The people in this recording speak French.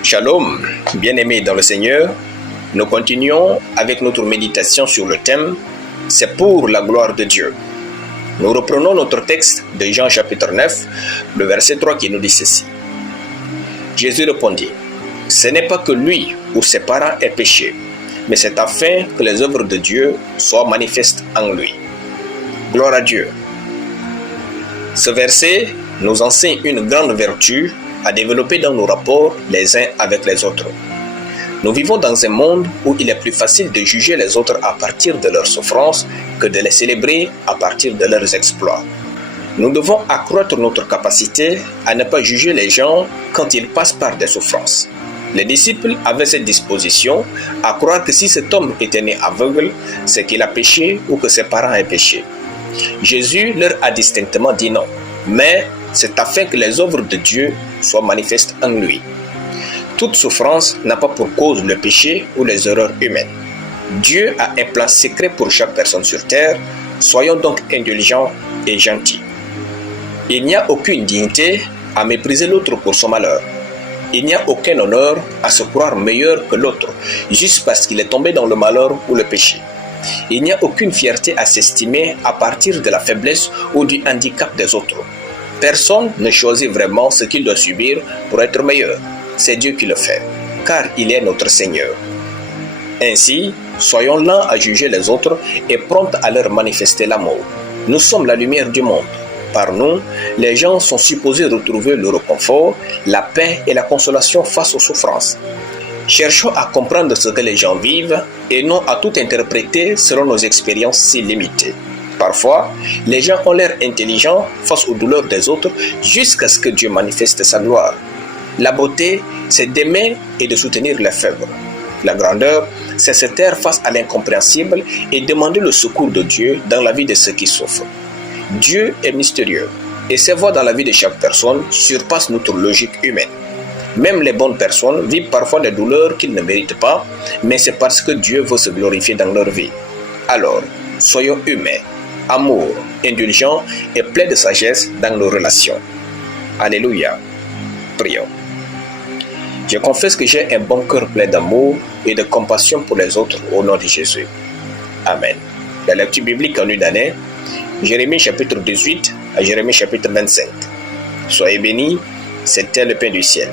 Shalom, bien-aimés dans le Seigneur, nous continuons avec notre méditation sur le thème « C'est pour la gloire de Dieu ». Nous reprenons notre texte de Jean chapitre 9, le verset 3 qui nous dit ceci. Jésus répondit, « Ce n'est pas que lui ou ses parents aient péché, mais c'est afin que les œuvres de Dieu soient manifestes en lui. » Gloire à Dieu. Ce verset nous enseigne une grande vertu à développer dans nos rapports les uns avec les autres. Nous vivons dans un monde où il est plus facile de juger les autres à partir de leurs souffrances que de les célébrer à partir de leurs exploits. Nous devons accroître notre capacité à ne pas juger les gens quand ils passent par des souffrances. Les disciples avaient cette disposition à croire que si cet homme était né aveugle, c'est qu'il a péché ou que ses parents aient péché. Jésus leur a distinctement dit non, mais c'est afin que les œuvres de Dieu soient manifestes en lui. Toute souffrance n'a pas pour cause le péché ou les erreurs humaines. Dieu a un plan secret pour chaque personne sur terre, soyons donc indulgents et gentils. Il n'y a aucune dignité à mépriser l'autre pour son malheur. Il n'y a aucun honneur à se croire meilleur que l'autre, juste parce qu'il est tombé dans le malheur ou le péché. Il n'y a aucune fierté à s'estimer à partir de la faiblesse ou du handicap des autres. Personne ne choisit vraiment ce qu'il doit subir pour être meilleur. C'est Dieu qui le fait, car il est notre Seigneur. Ainsi, soyons lents à juger les autres et prompts à leur manifester l'amour. Nous sommes la lumière du monde. Par nous, les gens sont supposés retrouver le réconfort, la paix et la consolation face aux souffrances. Cherchons à comprendre ce que les gens vivent et non à tout interpréter selon nos expériences si limitées. Parfois, les gens ont l'air intelligents face aux douleurs des autres jusqu'à ce que Dieu manifeste sa gloire. La beauté, c'est d'aimer et de soutenir les faibles. La grandeur, c'est se taire face à l'incompréhensible et demander le secours de Dieu dans la vie de ceux qui souffrent. Dieu est mystérieux et ses voies dans la vie de chaque personne surpassent notre logique humaine. Même les bonnes personnes vivent parfois des douleurs qu'ils ne méritent pas, mais c'est parce que Dieu veut se glorifier dans leur vie. Alors, soyons humains, amour, indulgents et pleins de sagesse dans nos relations. Alléluia. Prions. Je confesse que j'ai un bon cœur plein d'amour et de compassion pour les autres au nom de Jésus. Amen. La lecture biblique en une année, Jérémie chapitre 18 à Jérémie chapitre 25. Soyez bénis, c'était le pain du ciel.